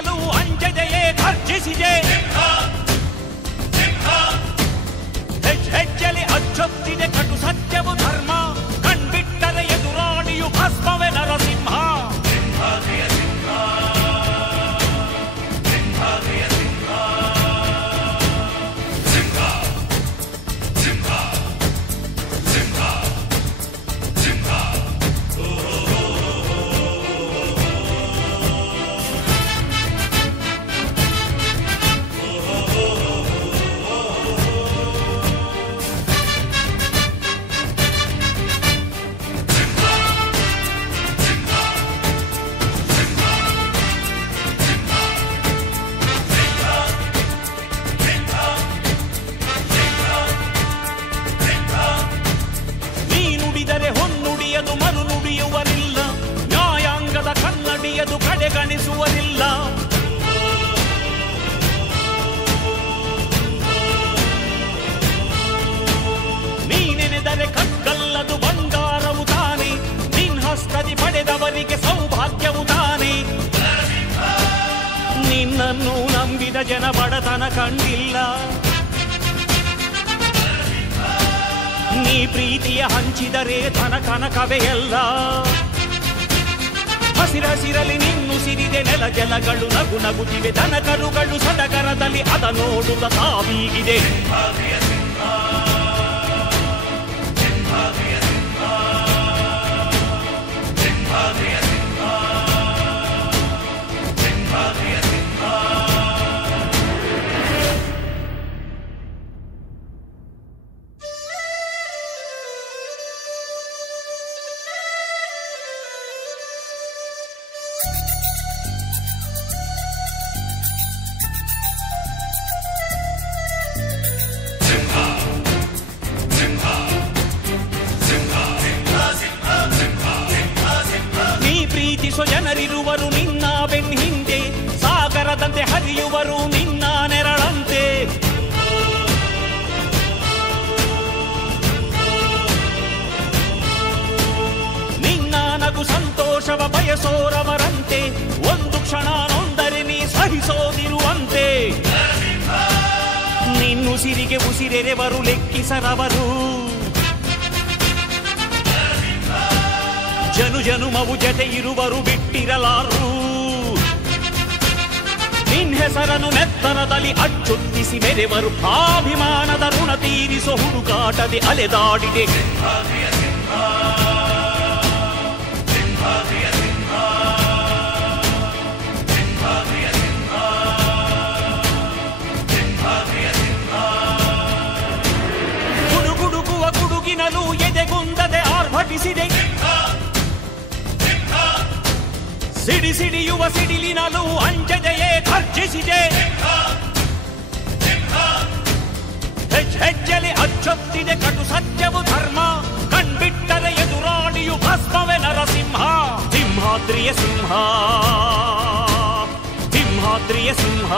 ಸಿಡಿಲಿನಲು ಅಂಜದೆಯೇ ಗರ್ಜಿಸಿದೆ. ಹೆಜ್ಜೆಲಿ ಅಚ್ಚೊತ್ತಿದೆ ಕಟು ಸತ್ಯವು ಧರ್ಮ, ಕಣ್ಬಿಟ್ಟರೆ ಎದುರಾಳಿಯು ಭಸ್ಮವೇ ನರಸಿಂಹ. ಕಡೆಗಣಿಸುವರಿಲ್ಲ. ನೀನೆನೆದರೆ ಕಗ್ಗಲ್ಲದು ಬಂಗಾರವು ತಾನೆ, ನಿನ್ಹಸ್ತದಿ ಪಡೆದವರಿಗೆ ಸೌಭಾಗ್ಯವು ತಾನೆ. ನಿನ್ನನ್ನು ನಂಬಿದ ಜನ ಬಡತನ ಕಂಡಿಲ್ಲ. ನೀ ಪ್ರೀತಿಯ ಹಂಚಿದರೆ ಧನ ಕನಕವೇ ಎಲ್ಲ. ಹಸಿರಸಿರಲಿ ನಿನ್ನು ಸಿರಿದೆ ನೆಲ ಜಲಗಳು ನಗು ನಗುತ್ತಿವೆ, ದನ ಕರುಗಳು ಸಡಗರದಲ್ಲಿ ಅದ ನೋಡುವ ತಾವೀಗಿದೆ. ಜನರಿರುವರು ನಿನ್ನ ಬೆನ್ ಹಿಂದೆ, ಸಾಗರದಂತೆ ಹರಿಯುವರು ನಿನ್ನ ನೆರಳಂತೆ. ನಿನ್ನ ನಗು ಸಂತೋಷವ ಬಯಸೋರವರಂತೆ, ಒಂದು ಕ್ಷಣ ನೊಂದರೆ ನೀ ಸಹಿಸೋದಿರುವಂತೆ. ನಿನ್ನುಸಿರಿಗೆ ಉಸಿರೆರೆವರು ಲೆಕ್ಕಿಸರವರು, ಜನು ಜನುಮವು ಜತೆ ಇರುವರು ಬಿಟ್ಟಿರಲಾರು. ನಿನ್ ಹೆಸರನ್ನು ನೆತ್ತರದಲ್ಲಿ ಅಚ್ಚೊತ್ತಿಸಿ ಮೆರೆವರು, ಅಭಿಮಾನದ ಋಣ ತೀರಿಸೋ ಹುಡುಕಾಟದೆ ಅಲೆದಾಡಿದೆ. ಗುಡುಗುಡುಗುವ ಗುಡುಗಿನಲು ಎದೆಗುಂದದೆ ಆರ್ಭಟಿಸಿದೆ. ಸಿಡಿ ಸಿಡಿಯುವ ಸಿಡಿಲಿನಲು ಅಂಜದೆಯೇ ಗರ್ಜಿಸಿದೆ. ಹೆಜ್ಜೆಲಿ ಅಚ್ಚೊತ್ತಿದೆ ಕಟು ಸತ್ಯವು ಧರ್ಮ, ಕಣ್ಬಿಟ್ಟರೆ ಎದುರಾಳಿಯು ಭಸ್ಮವೇ ನರಸಿಂಹ. ಸಿಂಹಾದ್ರಿಯ ಸಿಂಹ, ಸಿಂಹಾದ್ರಿಯ ಸಿಂಹ.